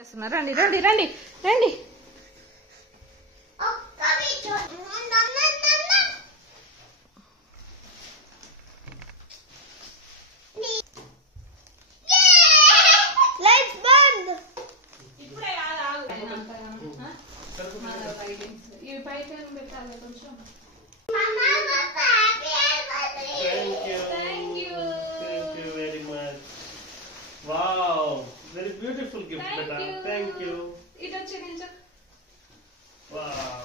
రండి రండి రండి రండి. ఇవి పైకి పెట్టాలి కొంచెం. Wow, very beautiful gift, beta. Thank you. It is change. Wow.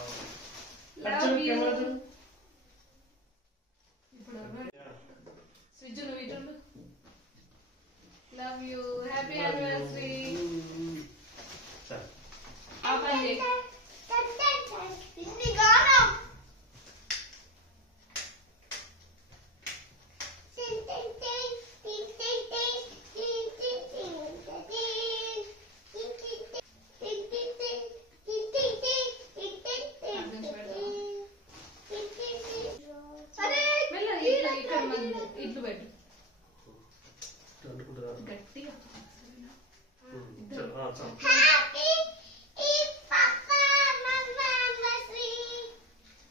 Love you. Swijunu vidunu. Love you. Happy anniversary. Apandi. Inni gaana. ఇడ్లు పెట్టు గట్టిగా.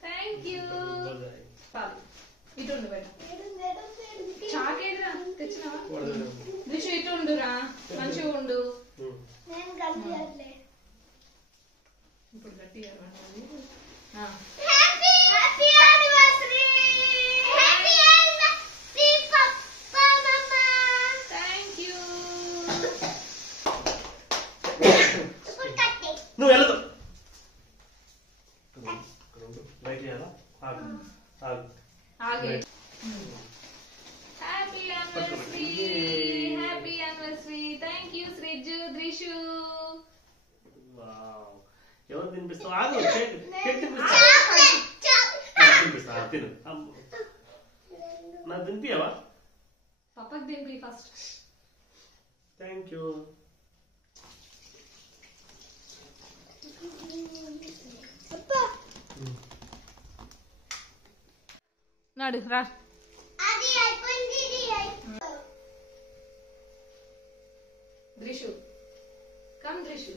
Thank you. ఇటు ఉండు పెట్టు. చాకేదిరా తెచ్చినావా? దిశ ఇటు ఉండురా, మంచిగా ఉండు. ఇప్పుడు గట్టిగా నువ్వు వెళ్ళదు లైట్ చేయాలా? Happy anniversary, happy anniversary. Thank you Sriju Drishu. ఎవరు తినిపిస్తావు? ఆగు, తినిపిస్తా. తిను. నాకు తినిపియవా? పప్పకి తినిపి ఫస్ట్. Thank you. నాడు రా. ద్రిషు కమ్ ద్రిషు.